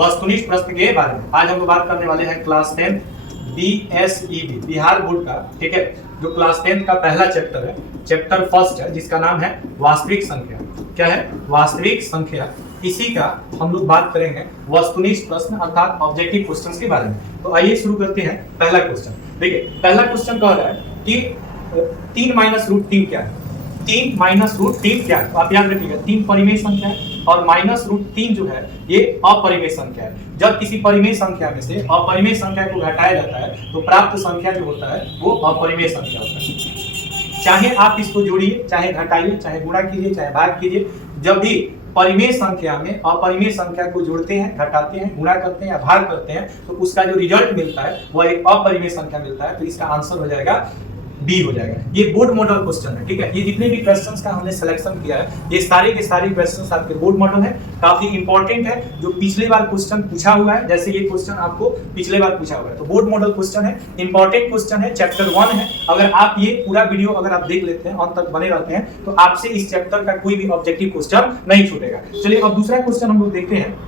वस्तुनिष्ठ प्रश्न के बारे में। आज हम लोग बात करने वाले हैं क्लास 10 BSEB बिहार बोर्ड का, ठीक है, जो क्लास 10 का पहला चैप्टर है, चैप्टर फर्स्ट है, जिसका नाम है वास्तविक संख्या। क्या है? वास्तविक संख्या। इसी का हम लोग बात करेंगे वस्तुनिष्ठ प्रश्न अर्थात ऑब्जेक्टिव क्वेश्चंस के बारे में। तो आइए शुरू करते हैं पहला क्वेश्चन। देखिए पहला क्वेश्चन कह रहा है कि 3 माइनस रूट 3 क्या है? 3 माइनस रूट 3 क्या है? तो आप याद रखिएगा 3 परिमेय संख्या है और माइनस रूट 3 जो है ये अपरिमेय संख्या है। जब किसी परिमेय संख्या में से अपरिमेय संख्या को घटाया जाता है तो प्राप्त संख्या जो होता है वो अपरिमेय संख्या होता है। चाहे आप इसको जोड़िए, चाहे घटाइए, चाहे गुणा कीजिए, चाहे भाग कीजिए, जब भी परिमेय संख्या में अपरिमेय संख्या को जोड़ते हैं, घटाते हैं, गुणा करते हैं या भाग करते हैं तो उसका जो रिजल्ट मिलता है वो एक अपरिमेय संख्या मिलता है। तो इसका आंसर हो जाएगा बी हो जाएगा। ये बोर्ड मॉडल क्वेश्चन है, ठीक है। ये जितने भी क्वेश्चंस का हमने सिलेक्शन किया है ये सारे के सारे क्वेश्चंस आपके बोर्ड मॉडल है, काफी इंपॉर्टेंट है, जो पिछले बार क्वेश्चन पूछा हुआ है, जैसे ये क्वेश्चन आपको पिछले बार पूछा हुआ है। तो बोर्ड मॉडल क्वेश्चन है, इंपॉर्टेंट क्वेश्चन है, चैप्टर 1 है। अगर आप ये पूरा वीडियो अगर आप देख लेते हैं, अंत तक बने रहते हैं, तो आपसे इस चैप्टर का कोई भी ऑब्जेक्टिव क्वेश्चन नहीं छूटेगा। चलिए अब दूसरा क्वेश्चन हम लोग देखते हैं।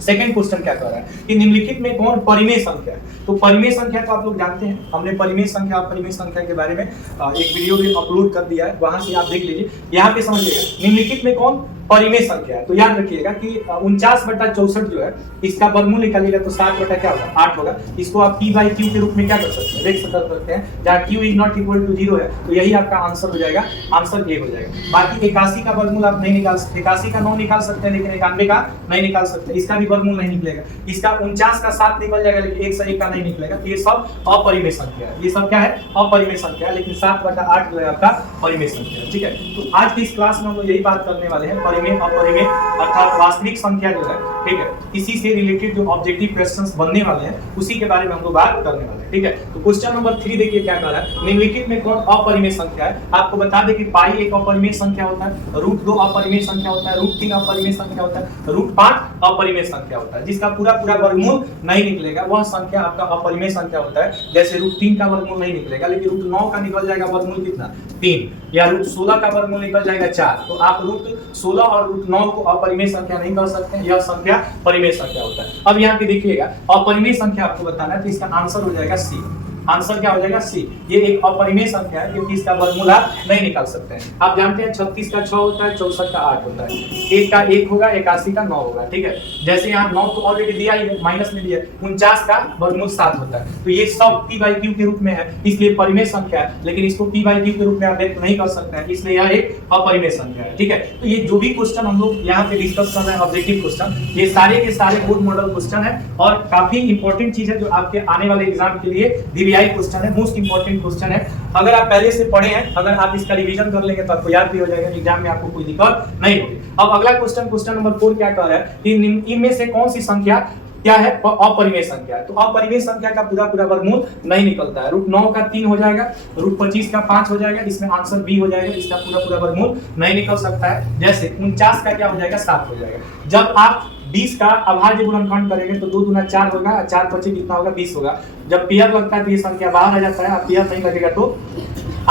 सेकंड क्वेश्चन क्या कह रहा है कि निम्नलिखित में कौन परिमेय संख्या है? तो परिमेय संख्या तो आप लोग जानते हैं, हमने परिमेय संख्या और परिमेय संख्या के बारे में एक वीडियो भी अपलोड कर दिया है, वहां से आप देख लीजिए। यहाँ पे समझिएगा निम्नलिखित में कौन परिमेय संख्या है। तो याद रखिएगा कि 49/64 जो है इसका वर्गमूल निकालिएगा तो 7 बटा क्या होगा? 8 होगा। इसको आप p/q के रूप में क्या कर सकते हैं? देख सकते हैं, जहाँ q is not equal to 0 है तो यही आपका आंसर हो जाएगा, आंसर ए हो जाएगा। बाकी 81 का वर्गमूल आप नहीं निकाल सकते, 81 का 9 निकाल सकते हैं लेकिन 91 का नहीं निकाल सकते, इसका भी वर्गमूल नहीं निकलेगा। इसका 49 का 7 निकल जाएगा लेकिन 101 का नहीं निकलेगा। तो ये सब अपरिमेय संख्या है, ये सब क्या है? अपरिमेय संख्या है, लेकिन 7/8 जो है आपका परिमेय संख्या है, ठीक है। तो आज की इस क्लास में हम लोग यही बात करने वाले हैं, परिमेय अपरिमेय अर्थात वास्तविक संख्या जो है, ठीक है, इसी से रिलेटेड जो ऑब्जेक्टिव क्वेश्चंस बनने वाले हैं उसी के बारे में हम लोग बात करने वाले हैं, ठीक है। तो क्वेश्चन नंबर 3 देखिए क्या कह रहा है, निम्नलिखित में कौन अपरिमेय संख्या है? आपको बता दें कि पाई एक अपरिमेय संख्या होता है, रूट 2 अपरिमेय संख्या होता है, रूट 3 अपरिमेय संख्या होता है, रूट 5 अपरिमेय संख्या होता है। जिसका पूरा वर्गमूल नहीं निकलेगा वह संख्या आपका अपरिमेय संख्या होता है। जैसे रूट 3 का वर्गमूल नहीं निकलेगा लेकिन रूट 9 का निकल जाएगा वर्गमूल कितना? 3, या रूट 16 का वर्गमूल निकल जाएगा 4। तो आप रूट 16 और रूट 9 को अपरिमेय संख्या नहीं कर सकते हैं, यह संख्या परिमेय संख्या होता है। अब यहाँ पे देखिएगा अपरिमेय संख्या आपको बताना है तो इसका आंसर हो जाएगा सी। आंसर क्या हो जाएगा? सी। ये एक अपरिमेय संख्या है क्योंकि इसका वर्गमूल आप नहीं निकाल सकते हैं। आप जानते हैं 36 का 6 होता है, 64 का 8 होता है, 1 का 1 होगा, 81 का 9 होगा, ठीक है। जैसे यहाँ 9 तो ऑलरेडी दिया ही है, माइनस में दिया, 49 का वर्गमूल 7 होता है। तो ये सब p/q के रूप में है, इसलिए परिमेय संख्या है, लेकिन इसको p/q के रूप में आप व्यक्त नहीं कर सकते हैं, इसलिए यह एक अपरिमेय संख्या है, ठीक है। तो ये जो भी क्वेश्चन हम लोग यहाँ पे डिस्कस कर रहे हैं ऑब्जेक्टिव क्वेश्चन, ये सारे के सारे बोर्ड मॉडल क्वेश्चन है और काफी इंपॉर्टेंट चीज है जो आपके आने वाले एग्जाम के लिए DVI क्वेश्चन है, मोस्ट इंपॉर्टेंट क्वेश्चन है। अगर आप पहले से पढ़े हैं, अगर आप इसका रिवीजन कर लेंगे तो आपको याद भी हो जाएगा, एग्जाम में आपको कोई दिक्कत नहीं होगी। अब अगला क्वेश्चन नंबर 4 क्या कह रहा है कि इनमें से कौन सी संख्या क्या है? अपरिमेय संख्या है। तो अपरिमेय संख्या का पूरा वर्गमूल नहीं निकलता है। रूट 9 का 3 हो जाएगा, रूट 25 का 5 हो जाएगा, इसमें आंसर बी हो जाएगा, इसका पूरा वर्गमूल नहीं निकल सकता है। जैसे 49 का क्या हो जाएगा? 7 हो जाएगा। जब आप 20 का अभाज्य गुणनखंड करेंगे तो 2 दूना 4 होगा, 4 पचे कितना होगा? 20 होगा। जब पेयर लगता है तो ये संख्या बाहर आ जाता है, आप पेयर नहीं लगेगा तो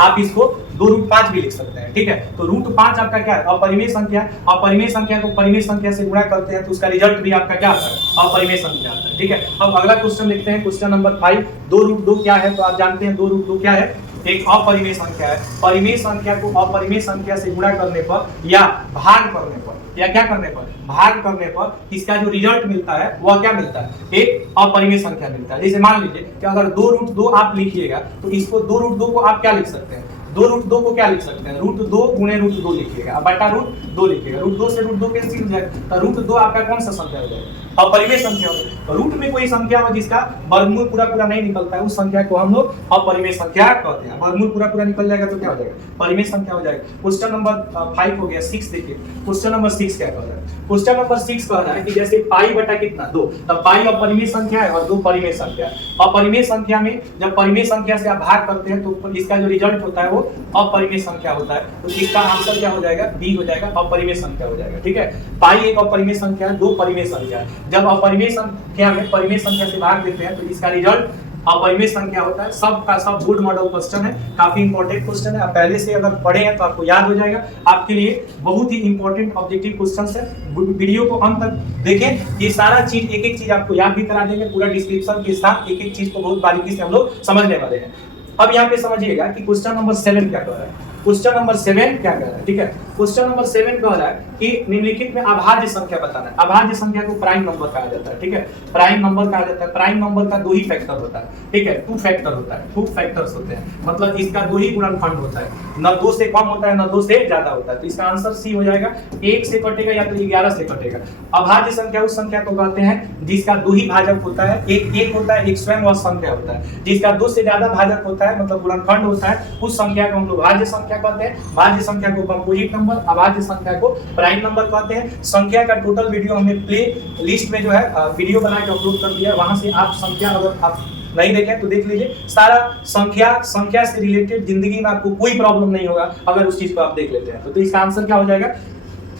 आप इसको 2 रूट 5 भी लिख सकते हैं, ठीक है। तो रूट 5 आपका क्या है? अपरिमेय संख्या। अपरिमेय संख्या को परिमेय संख्या से गुणा करते हैं तो उसका रिजल्ट भी आपका क्या आता है? अपरिमेय संख्या आता है, ठीक है। अब अगला क्वेश्चन देखते हैं, क्वेश्चन नंबर 5। 2 रूट 2 क्या है? तो आप जानते हैं 2 रूट 2 क्या है? एक अपरिमेय संख्या है। परिमेय संख्या को अपरिमेय संख्या से गुणा करने पर या भाग करने पर या क्या करने पर? भाग करने पर इसका जो रिजल्ट मिलता है वह क्या मिलता है? एक अपरिमेय संख्या मिलता है। जैसे मान लीजिए कि अगर 2 रूट 2 आप लिखिएगा तो इसको 2 रूट 2 को आप क्या लिख सकते हैं? 2 रूट 2 को क्या लिख सकते हैं? रूट 2 गुणे रूट 2 लिखिएगा, बटा रूट 2 लिखिएगा। रूट 2 से रूट 2 कैंसिल हो जाएगा तो रूट 2 आपका कौन सा संख्या हो जाएगा? अपरिमेय संख्या हो जाएगा। तो रूट में कोई संख्या हो जिसका वर्गमूल पूरा नहीं निकलता है उस संख्या को हम लोग अपरिमेय संख्या कहते हैं। वर्गमूल पूरा निकल जाएगा तो क्या हो जाएगा? परिमेय संख्या हो जाएगा। क्वेश्चन नंबर 5 हो गया। 6 देखिए, क्वेश्चन नंबर 6 क्या कह रहा है? क्वेश्चन नंबर 6 कह रहा है कि जैसे पाई बटा कितना? 2, तब पाई अपरिमेय संख्या है और 2 परिमेय संख्या है। अपरिमेय संख्या में जब परिमेय संख्या से आप भाग करते हैं तो इसका जो रिजल्ट होता है वो अपरिमेय संख्या होता है। तो इसका आंसर क्या हो जाएगा? बी हो जाएगा, अपरिमेय संख्या हो जाएगा, ठीक है। पाई एक अपरिमेय संख्या है, 2 परिमेय संख्या है। जब अपरिमेय संख्या में परिमेय संख्या से भाग देते हैं तो इसका रिजल्ट अपरिमेय संख्या होता है। सब का सब गुड मॉडल क्वेश्चन है, काफी इंपॉर्टेंट क्वेश्चन है। आप पहले से अगर पढ़े हैं तो आपको याद हो जाएगा। आपके लिए बहुत ही इंपॉर्टेंट ऑब्जेक्टिव क्वेश्चन है। वीडियो को अंत तक देखें, ये सारा चीज एक एक चीज आपको याद भी करा देंगे, पूरा डिस्क्रिप्शन के साथ एक एक चीज को बहुत बारीकी से हम लोग समझने वाले हैं। अब यहाँ पे समझिएगा कि क्वेश्चन नंबर 7 क्या कह रहा है। क्वेश्चन नंबर 7 क्या कह रहा है, ठीक है। क्वेश्चन नंबर 7 कह रहा है कि निम्नलिखित में अभाज्य संख्या बताना है। अभाज्य संख्या को प्राइम नंबर कहा जाता है, ठीक है। प्राइम नंबर कहा जाता है। प्राइम नंबर का 2 ही फैक्टर होता है, ठीक है। 2 फैक्टर होता है, 2 फैक्टर्स होते हैं, मतलब इसका 2 ही गुणनखंड होता है, न 2 से कम होता है न 2 से ज्यादा होता है। तो इसका आंसर सी हो जाएगा। 1 से कटेगा या तो 11 से कटेगा। अभाज्य संख्या उस संख्या को कहते हैं जिसका 2 ही भाजक होता है। एक होता है, एक स्वयं वह संख्या होता है। जिसका 2 से ज्यादा भाजक होता है, मतलब गुणनखंड होता है, उस संख्या को हम लोग भाज्य संख्या कहते हैं। भाज्य संख्या को कंपोजिट नंबर, अभाज्य संख्या को प्राइम नंबर कहते हैं। संख्या का टोटल वीडियो हमने प्ले लिस्ट में जो है वीडियो बना के अपलोड कर दिया, वहां से आप संख्या अगर आप नहीं देखें तो देख लीजिए। सारा संख्या से रिलेटेड जिंदगी में आपको कोई प्रॉब्लम नहीं होगा अगर उस चीज को आप देख लेते हैं। तो इसका आंसर क्या हो जाएगा,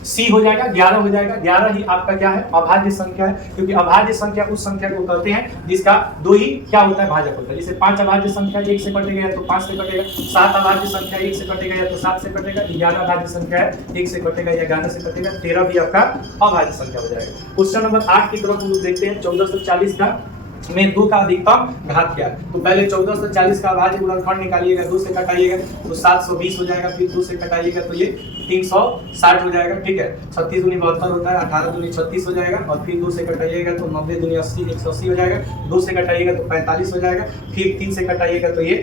सी हो जाएगा, 11 हो जाएगा। 11 ही आपका क्या है, अभाज्य संख्या है, क्योंकि अभाज्य संख्या उस संख्या को कहते हैं जिसका 2 ही क्या होता है, भाजक होता है। जैसे 5 अभाज्य संख्या 1 से कटेगा या तो 5 से कटेगा। 7 अभाज्य संख्या 1 से कटेगा या तो 7 से कटेगा। 11 अभाज्य संख्या है, 1 से कटेगा या 11 से कटेगा। 13 भी आपका अभाज्य संख्या हो जाएगा। क्वेश्चन नंबर 8 की तरफ हम लोग देखते हैं। 1440 का में 2 का अधिकतम घात क्या है। तो पहले 1440 का अभाज्य गुणनखंड निकालिएगा, 2 से कटाइएगा तो 720 हो जाएगा। फिर 2 से कटाइएगा तो ये 360 हो जाएगा, ठीक है। 36 दूनी 72 होता है, 18 दूनी 36 हो जाएगा। और फिर 2 से कटाइएगा तो 90 दूनी 80, 180 हो जाएगा। 2 से कटाइएगा तो 45 हो जाएगा। फिर 3 से कटाइएगा तो ये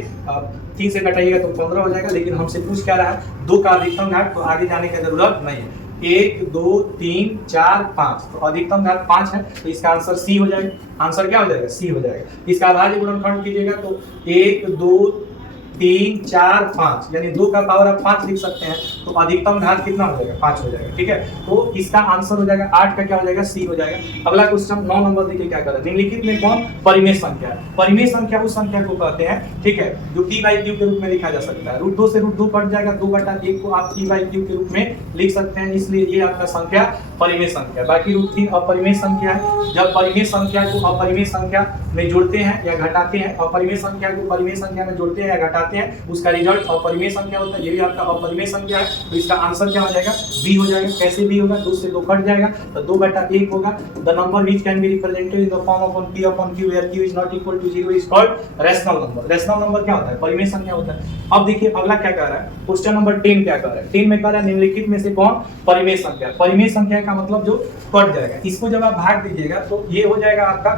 3 से कटाइएगा तो 15 हो जाएगा। लेकिन हमसे पूछ क्या रहा है, 2 का अधिकतम घात, तो आगे जाने की जरूरत नहीं है। 1 2 3 4 5, तो अधिकतम घात 5 है, तो इसका आंसर सी हो जाएगा। आंसर क्या हो जाएगा, सी हो जाएगा। इसका अभाज्य गुणनखंड कीजिएगा तो 1 2 3 4 5, यानी 2 का पावर आप 5 लिख सकते हैं, तो अधिकतम घात कितना हो जाएगा, 5 हो जाएगा, ठीक है। तो इसका आंसर हो जाएगा 8 का क्या हो जाएगा, सी हो जाएगा। अगला क्वेश्चन 9 नंबर देखिए क्या कर रहा है। निम्नलिखित में कौन परिमेय संख्या है। परिमेय संख्या उस संख्या को कहते हैं, ठीक है, जो p/q के रूप में लिखा जा सकता है। √2 से √2 कट जाएगा, 2/1 को आप p/q के रूप में लिख सकते हैं, इसलिए ये आपका संख्या परिमेय संख्या। बाकी √3 अपरिमेय संख्या है। जब परिमेय संख्या को अपरिमेय संख्या में जोड़ते हैं या घटाते हैं, अपरिमेय संख्या को परिमेय संख्या में जोड़ते हैं या घटाते हैं, उसका रिजल्ट अपरिमेय संख्या होता है। ये भी आपका अपरिमेय संख्या है, तो इसका आंसर क्या हो जाएगा, बी हो जाएगा। कैसे बी होगा, 2 से 2 कट जाएगा तो 2/1 होगा। The number which can be represented in the form of p/q where q is not equal to 0 is called rational number. Rational number क्या होता है, परिमेय संख्या होता है। अब देखिए अगला क्या कह रहा है, क्वेश्चन नंबर 10 क्या कह रहा है। 10 में कह रहा है निम्नलिखित में से कौन परिमेय संख्या। परिमेय संख्या का मतलब जो कट जाएगा, इसको जब आप भाग दीजिएगा तो ये हो जाएगा आपका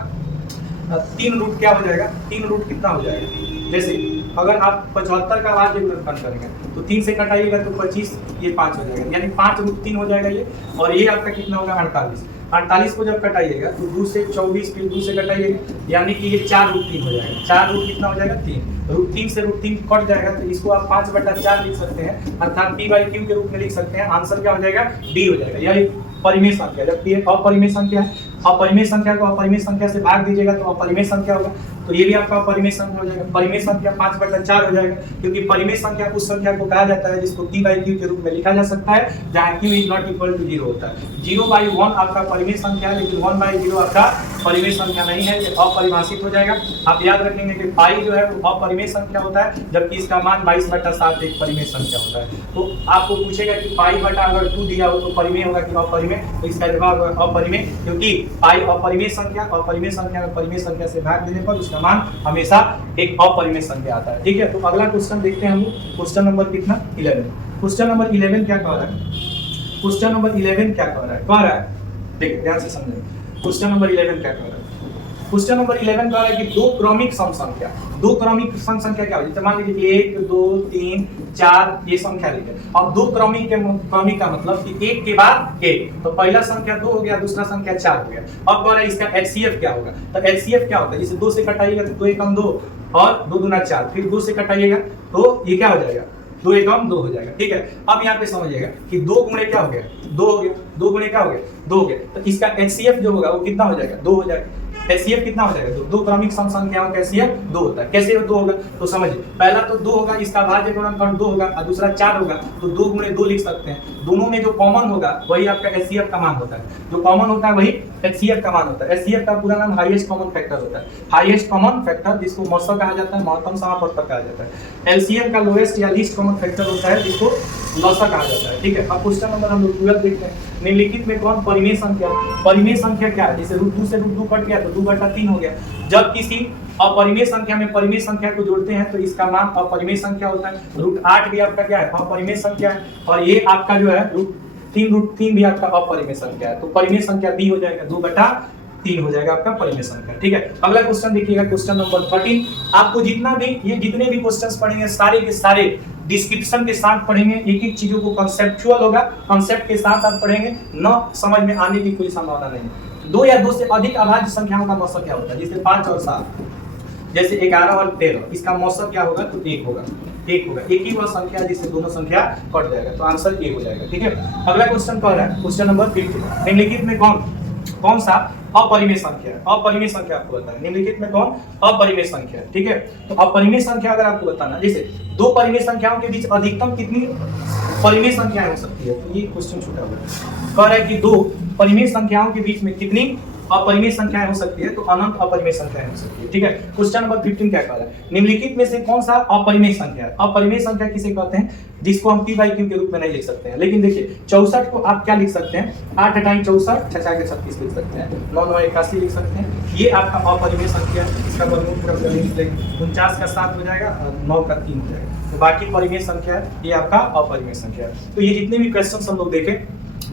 3 रूट क्या हो जाएगा, 3 रूट कितना हो जाएगा। जैसे अगर आप 75 का अभाज्य गुणनखंड करेंगे तो 3 से कटाइएगा तो 25, ये 5 हो जाएगा, यानी 5√3 हो जाएगा ये। और ये आपका कितना होगा, 48। 48 को जब कटाइएगा तो 2 से 24, फिर 2 से कटाइएगा, यानी कि ये 4√3 हो जाएगा। 4 रूट कितना हो जाएगा, 3। √3 से √3 कट जाएगा तो इसको आप 5/4 लिख सकते हैं, अर्थात p/q के रूप में लिख सकते हैं। आंसर क्या हो जाएगा, डी हो जाएगा। यह एक परिमेय संख्या, जबकि ये अपरिमेय संख्या है। अपरिमेय संख्या को अपरिमेय संख्या से भाग दीजिएगा तो अपरिमेय संख्या होगा, तो ये भी आपका अपरिमेय संख्या हो जाएगा। परिमेय संख्या 5/4 हो जाएगा, क्योंकि परिमेय संख्या उस संख्या को कहा जाता है जिसको p/q के रूप में लिखा जा सकता है, जहां q is not equal to 0 होता है। 0/1 आपका परिमेय संख्या है, लेकिन 1/0 आपका परिमेय संख्या नहीं है, ये अपरिभाषित हो जाएगा। आप याद रखेंगे कि पाई जो है वो अपरिमेय संख्या होता है, जबकि इसका मान 22/7 एक परिमेय संख्या होता है। तो आपको पूछेगा कि π/2 दिया हो तो परिमेय होगा कि अपरिमेय, तो इसका जवाब होगा अपरिमेय, क्योंकि पाई अपरिमेय संख्या, अपरिमेय संख्या में परिमेय संख्या से भाग देने पर उसका मान हमेशा एक अपरिमेय संख्या आता है, ठीक है। तो अगला क्वेश्चन देखते हैं हम लोग, क्वेश्चन नंबर कितना, 11। क्वेश्चन नंबर 11 क्या कह रहा है, क्वेश्चन नंबर 11 क्या कह रहा है, देखिए ध्यान से समझें। क्वेश्चन नंबर 11 क्या कह रहा है, क्वेश्चन नंबर 11 कह रहा है कि 2 क्रमिक सम संख्या, 2 क्रमिक सम संख्या क्या होती है। मान लीजिए 1 2 3 4 ये संख्या ली है। अब 2 क्रमिक का मतलब कि एक के बाद एक, तो पहला संख्या 2 हो गया, दूसरा संख्या 4 हो गया। अब कह रहा है इसका HCF क्या होगा, तो HCF क्या होता है, जैसे 2 से कटाइएगा तो 2 एकम 2 और 2 दूना 4, फिर 2 से कटाइएगा तो ये क्या हो जाएगा, 2 एकम 2 हो जाएगा, ठीक है। अब यहाँ पे समझिएगा कि 2 गुणे क्या हो गया, 2 हो गया, 2 गुणे क्या हो गया, 2 हो गया। तो इसका HCF जो होगा वो कितना हो जाएगा, 2 हो जाएगा। HCF कितना हो जाएगा? दो क्रमिक सम संख्याओं का HCF 2 होता है। कैसे 2 होगा तो समझिए, पहला तो 2 होगा, इसका भाज्य गुणनफल 2 होगा और दूसरा 4 होगा, तो 2 गुणे 2 लिख सकते हैं। दोनों में जो कॉमन होगा वही आपका HCF का मान होता है, जो कॉमन होता है वही HCF का मान होता है। HCF का पूरा नाम हाईएस्ट कॉमन फैक्टर होता है, हाईएस्ट कॉमन फैक्टर जिसको मौसा कहा जाता है, महत्तम समापवर्तक कहा जाता है। LCM का लोएस्ट या लीस्ट कॉमन फैक्टर होता है जिसको लौसा कहा जाता है। ठीक है, अब क्वेश्चन नंबर हम लोग 12 देखते हैं। निम्नलिखित में कौन परिमेय संख्या, परिमेय संख्या क्या है? जैसे √2 से √2 कट गया तो 2/3 हो गया। जब किसी अपरिमेय संख्या में परिमेय संख्या को जोड़ते हैं तो इसका मान अपरिमेय संख्या होता है। √8 भी आपका क्या है? अपरिमेय संख्या है। और ये आपका जो है √3 भी आपका अपरिमेय संख्या है, तो परिमेय संख्या b हो जाएगा, 2/3 हो जाएगा आपका परिमेय संख्या। ठीक है, अगला क्वेश्चन देखिएगा, क्वेश्चन नंबर 13। आपको जितना भी ये जितने भी क्वेश्चंस पढ़ेंगे सारे के सारे डिस्क्रिप्शन के साथ पढ़ेंगे, एक एक चीजों को कंसेप्चुअल होगा, कंसेप्ट के साथ आप पढ़ेंगे, न समझ में आने की कोई संभावना नहीं है। 2 या 2 से अधिक अभाज्य संख्याओं का मौसा क्या होता है? जैसे 5 और 7, जैसे 11 और 13, इसका मौसा क्या होगा? तो 1 होगा, 1 होगा। एक ही वह संख्या जिससे दोनों संख्या कट जाएगा, तो आंसर ए हो जाएगा। ठीक है, अगला क्वेश्चन कह रहा है, क्वेश्चन नंबर 15। निम्नलिखित में कौन सा अपरिमेय संख्या है? अपरिमेय संख्या आपको बताना है। निम्नलिखित में कौन अपरिमेय संख्या है? ठीक है, तो अपरिमेय संख्या अगर आपको बताना, जैसे 2 परिमेय संख्याओं के बीच अधिकतम कितनी परिमेय संख्याएं हो सकती है? तो ये क्वेश्चन छूटा हुआ है, कह रहा है कि 2 परिमेय संख्याओं के बीच में कितनी अपरिमेय संख्याएं हो सकती है? तो अनंत अपरिमेय संख्याएं हो सकती है। ठीक है, क्वेश्चन नंबर 15 क्या कह रहा है? निम्नलिखित में से कौन सा अपरिमेय संख्या है? अपरिमेय संख्या किसे कहते हैं? जिसको हम p/q के रूप में नहीं लिख सकते हैं। लेकिन देखिए 64 को आप क्या लिख सकते हैं? 8 × 64 6 × 36 लिख सकते हैं, 9 × 9 81 लिख सकते हैं। ये आपका अपरिमेय संख्या है, इसका वर्गमूल पूरा लिख लेंगे, 49 का 7 हो जाएगा और 9 का 3 हो जाएगा। तो बाकी परिमेय संख्या है, ये आपका अपरिमेय संख्या है। तो ये जितने भी क्वेश्चन हम लोग देखें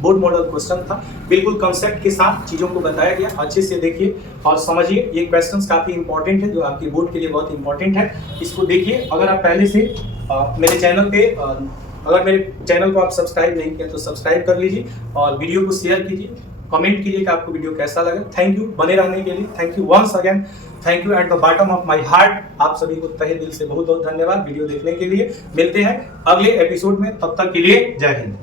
बोर्ड मॉडल क्वेश्चन था, बिल्कुल कंसेप्ट के साथ चीजों को बताया गया। अच्छे से देखिए और समझिए, ये क्वेश्चंस काफी इंपॉर्टेंट है, जो आपके बोर्ड के लिए बहुत इंपॉर्टेंट है। इसको देखिए, अगर आप पहले से मेरे चैनल पे अगर मेरे चैनल को आप सब्सक्राइब नहीं किया तो सब्सक्राइब कर लीजिए और वीडियो को शेयर कीजिए, कमेंट कीजिए कि आपको वीडियो कैसा लगा। थैंक यू बने रहने के लिए, thank you once again, thank you at the bottom of my heart. आप सभी को तहे दिल से बहुत बहुत धन्यवाद वीडियो देखने के लिए। मिलते हैं अगले एपिसोड में, तब तक के लिए जय हिंद।